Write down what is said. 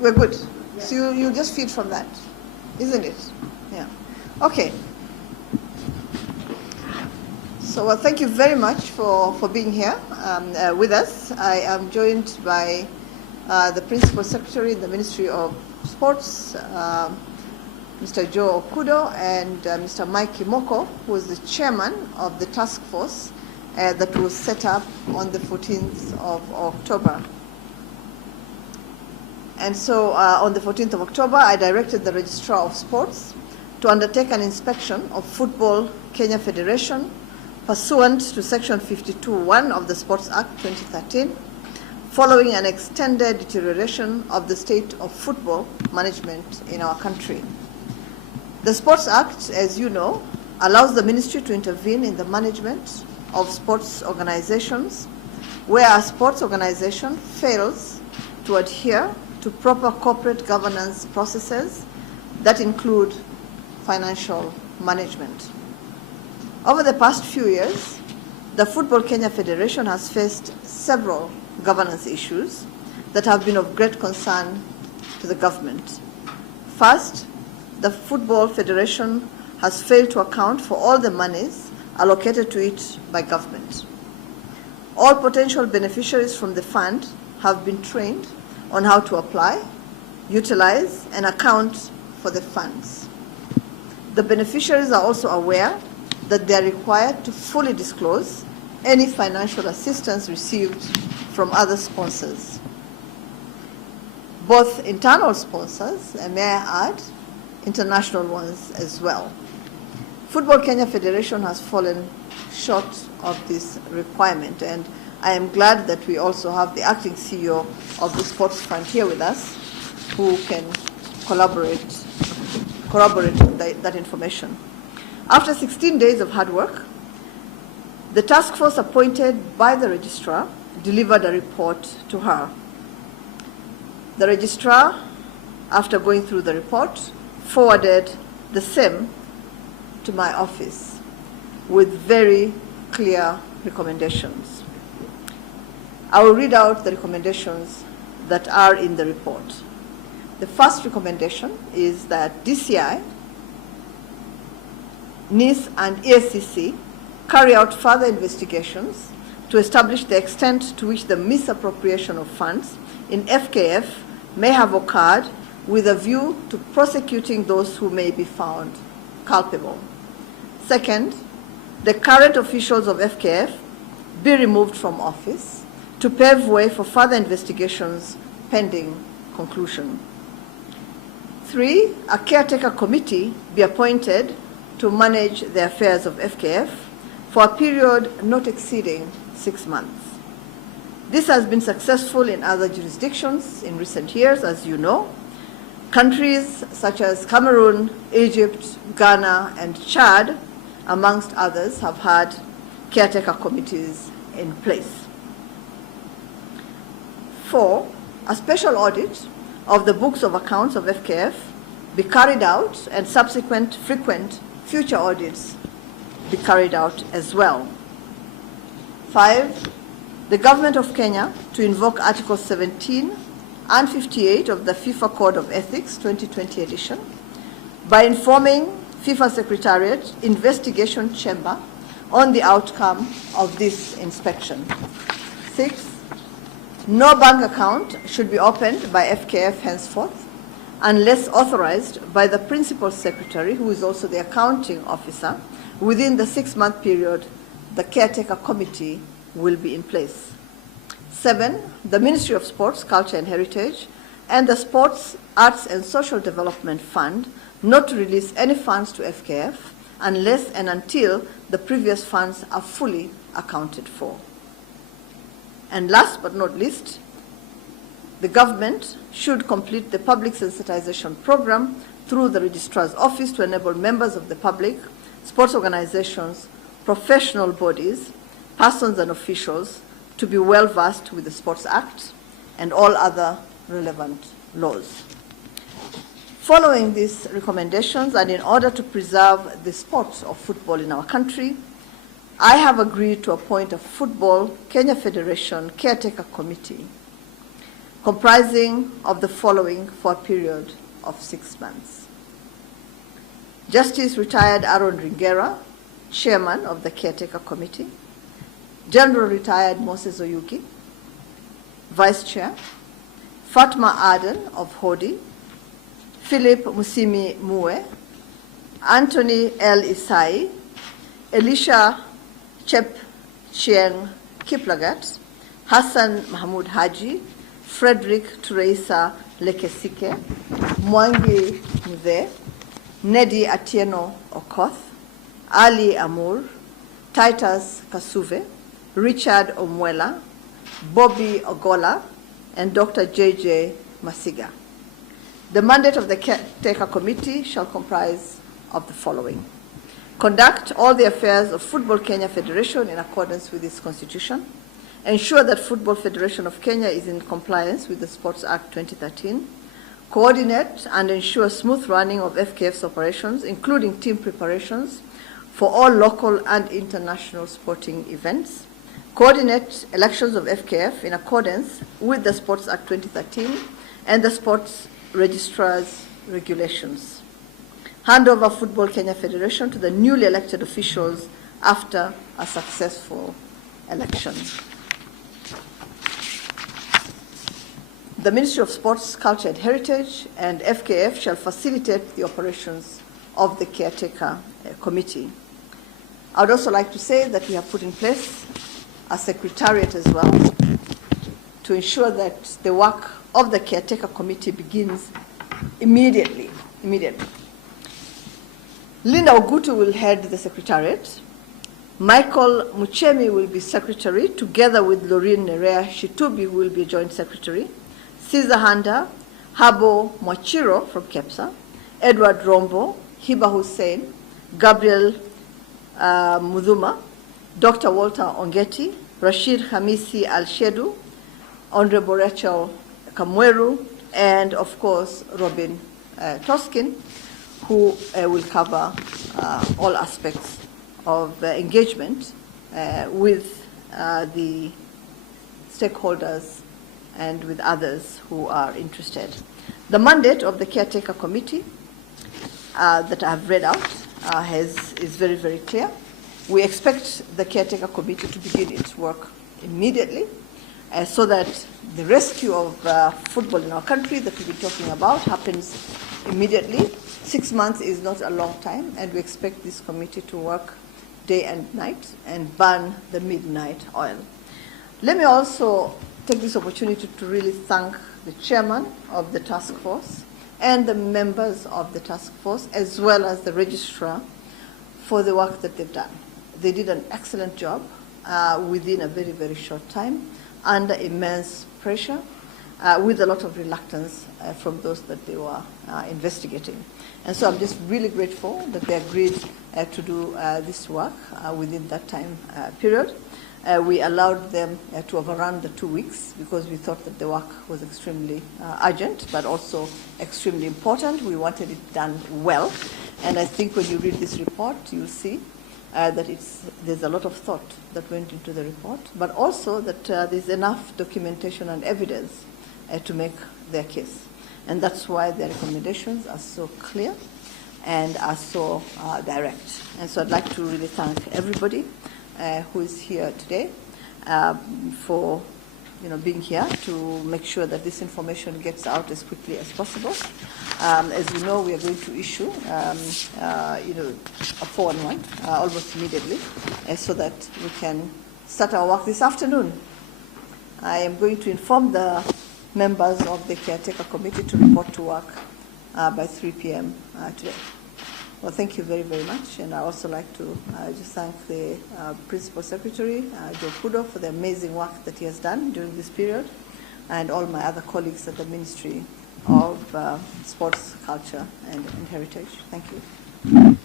We're good. Yeah. So you just feed from that, isn't it? Yeah. Okay. So thank you very much for being here with us. I am joined by the Principal Secretary in the Ministry of Sports, Mr. Joe Okudo, and Mr. Mike Imoko, who is the chairman of the task force that was set up on the 14th of October. And so on the 14th of October, I directed the Registrar of Sports to undertake an inspection of Football Kenya Federation pursuant to Section 52(1) of the Sports Act 2013, following an extended deterioration of the state of football management in our country. The Sports Act, as you know, allows the ministry to intervene in the management of sports organizations where a sports organization fails to adhere to proper corporate governance processes that include financial management. Over the past few years, the Football Kenya Federation has faced several governance issues that have been of great concern to the government. First, the Football Federation has failed to account for all the monies allocated to it by government. All potential beneficiaries from the fund have been trained on how to apply, utilize, and account for the funds. The beneficiaries are also aware that they are required to fully disclose any financial assistance received from other sponsors, both internal sponsors, and may I add, international ones as well. Football Kenya Federation has fallen short of this requirement, and I am glad that we also have the acting CEO of the Sports Fund here with us, who can corroborate that information. After 16 days of hard work, the task force appointed by the registrar delivered a report to her. The registrar, after going through the report, forwarded the same to my office with very clear recommendations. I will read out the recommendations that are in the report. The first recommendation is that DCI, NIS, and ESCC carry out further investigations to establish the extent to which the misappropriation of funds in FKF may have occurred, with a view to prosecuting those who may be found culpable. Second, the current officials of FKF be removed from office to pave way for further investigations pending conclusion. 3, a caretaker committee be appointed to manage the affairs of FKF for a period not exceeding 6 months. This has been successful in other jurisdictions in recent years, as you know. Countries such as Cameroon, Egypt, Ghana, and Chad, amongst others, have had caretaker committees in place. 4, a special audit of the books of accounts of FKF be carried out, and subsequent frequent future audits be carried out as well. 5, the Government of Kenya to invoke Articles 17 and 58 of the FIFA Code of Ethics 2020 edition by informing FIFA Secretariat Investigation Chamber on the outcome of this inspection. 6, no bank account should be opened by FKF henceforth unless authorized by the Principal Secretary, who is also the accounting officer, within the 6-month period the caretaker committee will be in place. 7, the Ministry of Sports, Culture and Heritage and the Sports, Arts and Social Development Fund not to release any funds to FKF unless and until the previous funds are fully accounted for. And last but not least, the government should complete the public sensitization program through the Registrar's Office to enable members of the public, sports organizations, professional bodies, persons and officials to be well versed with the Sports Act and all other relevant laws. Following these recommendations, and in order to preserve the sport of football in our country, I have agreed to appoint a Football Kenya Federation Caretaker Committee. comprising of the following for a period of 6 months. Justice retired Aaron Ringera, Chairman of the Caretaker Committee. General retired Moses Oyugi, Vice Chair. Fatma Aden of Hodi. Philip Musimi Mue. Anthony L. Isai. Elisha Chep Chieng Kiplagat. Hassan Mahmoud Haji. Frederick Teresa Lekesike. Mwangi Muthe. Nedi Atieno Okoth. Ali Amur. Titus Kasuve. Richard Omwela. Bobby Ogola, and Dr. J.J. Masiga. The mandate of the Caretaker Committee shall comprise of the following. Conduct all the affairs of Football Kenya Federation in accordance with its constitution. Ensure that Football Federation of Kenya is in compliance with the Sports Act 2013. Coordinate and ensure smooth running of FKF's operations, including team preparations for all local and international sporting events. Coordinate elections of FKF in accordance with the Sports Act 2013 and the Sports Registrar's regulations. Hand over Football Kenya Federation to the newly elected officials after a successful election. The Ministry of Sports, Culture and Heritage and FKF shall facilitate the operations of the Caretaker Committee. I would also like to say that we have put in place a secretariat as well to ensure that the work of the Caretaker Committee begins immediately. Linda Ogutu will head the secretariat. Michael Muchemi will be secretary, together with Loreen Nerea Shitubi, who will be joint secretary. Caesar Handa, Habo Mwachiro from KEPSA, Edward Rombo, Hiba Hussein, Gabriel Mudhuma, Dr. Walter Ongeti, Rashid Hamisi Al-Shedu, Honorable Rachel Kamweru, and of course Robin Toskin, who will cover all aspects of engagement with the stakeholders and with others who are interested. The mandate of the Caretaker Committee that I have read out is very, very clear. We expect the Caretaker Committee to begin its work immediately so that the rescue of football in our country that we've been talking about happens immediately. 6 months is not a long time, and we expect this committee to work day and night and burn the midnight oil. Let me also take this opportunity to really thank the chairman of the task force and the members of the task force, as well as the registrar, for the work that they've done. They did an excellent job within a very, very short time, under immense pressure, with a lot of reluctance from those that they were investigating. And so I'm just really grateful that they agreed to do this work within that time period. We allowed them to overrun the 2 weeks because we thought that the work was extremely urgent, but also extremely important. We wanted it done well. And I think when you read this report, you'll see that there's a lot of thought that went into the report, but also that there's enough documentation and evidence to make their case. And that's why their recommendations are so clear and are so direct. And so I'd like to really thank everybody who is here today for being here to make sure that this information gets out as quickly as possible. As you know, we are going to issue a 411 almost immediately so that we can start our work this afternoon. I am going to inform the members of the Caretaker Committee to report to work by 3 p.m. Today. Well, thank you very, very much. And I also like to just thank the Principal Secretary, Joe Kudo, for the amazing work that he has done during this period, and all my other colleagues at the Ministry of Sports, Culture, and Heritage. Thank you.